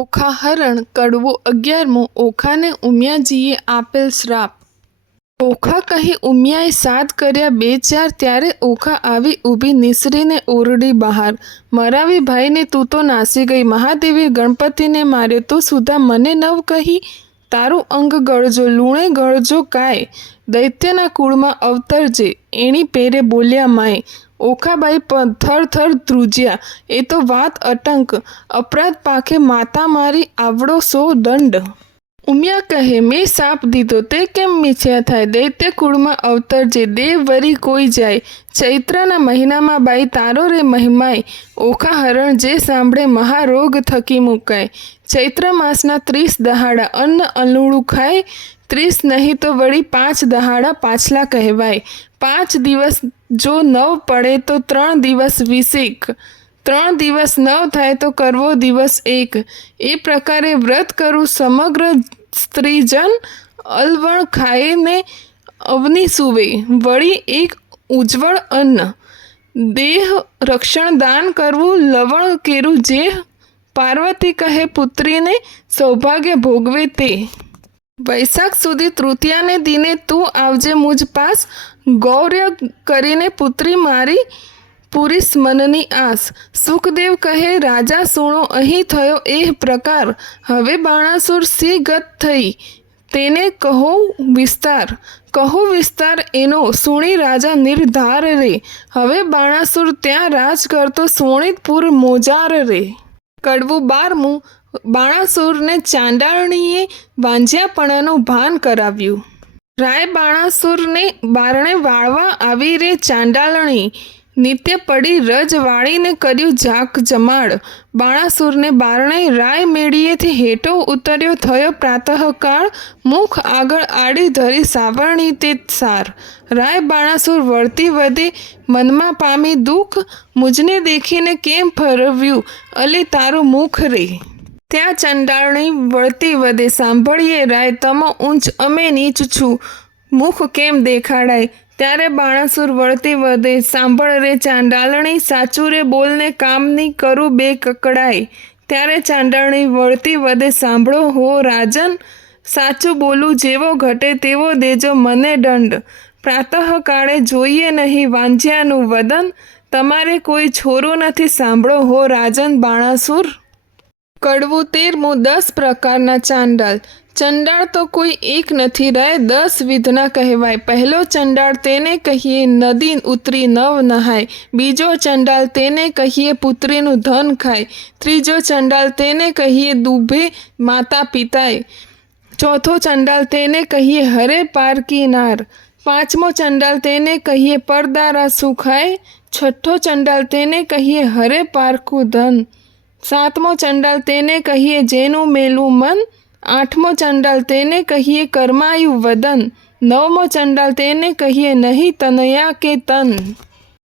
ઓખા હરણ કડવો 11મો ઓખાને ઉમિયાજીએ આપેલ શ્રાપ। ઓખા કહી ઉમિયાએ સાદ કર્યા 2-4 ત્યારે ઓખા આવી ઊભી નિસરીને ઓરડી બહાર। મરાવી ભાઈને તું તો નાસી ગઈ, મહાદેવે ગણપતિને માર્યો તું સુધા મને નવ કહી। તારું અંગ ગળજો લૂણે ગળજો કાય, દૈત્યના કુળમાં અવતરજે એણી પેરે બોલ્યા માય। ઓખાબાઈ થર થર ધ્રુજ્યા, એ તો વાત અટંક, અપરાધ પાકે માતા મારી આવડો સો દંડ। ઉમિયા કહે મેં સાપ દીધો તે કેમ મિથ્યા થાય, દૈત્ય કુળમાં અવતરજે દેવ વરી કોઈ જાય। ચૈત્રના મહિનામાં બાઈ તારો રે મહિમાય, ઓખા હરણ જે સાંભળે મહારોગ થકી મુકાય। ચૈત્ર માસના 30 દહાડા અન્ન અલુણું ખાય, 30 નહીં તો વળી 5 દહાડા પાછલા કહેવાય। 5 દિવસ જો 9 પડે તો 3 દિવસ વિષેક, 3 દિવસ 9 થાય તો કરવો દિવસ એક। એ પ્રકારે વ્રત કરું સમગ્ર સ્ત્રીજન, અલવણ ખાઈને અવની સૂવે, વળી એક ઉજ્જવળ અન્ન। દેહ રક્ષણ દાન કરવું લવણ કેરું જેહ, પાર્વતી કહે પુત્રીને સૌભાગ્ય ભોગવે તે। વૈશાખ સુધી તૃતીયાને દિને તું આવજે મુજ પાસ, ગૌર્ય કરીને પુત્રી મારી પૂરીશ મનની આસ। સુખદેવ કહે રાજા સુણો અહીં થયો એ પ્રકાર, હવે બાણાસુર સી ગત થઈ તેને કહો વિસ્તાર। કહો વિસ્તાર એનો સુણી રાજા નિર્ધાર રે, હવે બાણાસુર ત્યાં રાજ કરતો સોણિતપુર મોજાર રે। કડવું 12મું બાણાસુરને ચાંડાળણીએ વાંઝ્યાપણાનું ભાન કરાવ્યું। રાય બાણાસુરને બારણે વાળવા આવી રે ચાંડાળણી, નિત્ય પડી રજ વાળીને કર્યું જાક જમાડ। બાણાસુરને બારણે રાય મેળીએથી હેઠો ઉતર્યો થયો પ્રાતઃકાળ, મુખ આગળ આડી ધરી સાવરણી તે સાર। રાય બાણાસુર વળતી વધે મનમાં પામી દુઃખ, મુજને દેખીને કેમ ફરવ્યું અલી તારું મુખ રે। ત્યાં ચંડાળણી વળતી વધે સાંભળીએ રાય તમો ઊંચ અમે નીચ છું, મુખ કેમ દેખાડાય। ત્યારે બાણાસુર વળતી વધે સાંભળ રે ચાંડાળણી, સાચું રે બોલને કામની કરું બે કકડાય। ત્યારે ચાંડાળણી વળતી વધે સાંભળો હો રાજન, સાચું બોલું જેવો ઘટે તેવો દેજો મને દંડ। પ્રાતઃકાળે જોઈએ નહીં વાંઝ્યાનું વદન, તમારે કોઈ છોરું નથી સાંભળો હો રાજન બાણાસુર। કડવું 13મું 10 પ્રકારના ચાંડાળ। ચંડાળ તો કોઈ એક નથી રાય 10 વિધના કહેવાય। પહેલો ચંડાળ તેને કહીએ નદી ઉતરી નવ નહાય, બીજો ચંડાળ તેને કહીએ પુત્રીનું ધન ખાય, ત્રીજો ચંડાળ તેને કહીએ દુભે માતા પિતાય, ચોથો ચંડાળ તેને કહીએ હરે પારકી નાર, પાંચમો ચંડાળ તેને કહીએ પરદારા સુખાય, છઠ્ઠો ચંડાળ તેને કહીએ હરે પારકું ધન, સાતમો ચંડાળ તેને કહીએ જેનું મેલું મન, આઠમો ચંડાળ તેને કહીએ કર્માયુ વદન, નવમો ચંડાળ તેને કહીએ નહીં તનયા કે તન।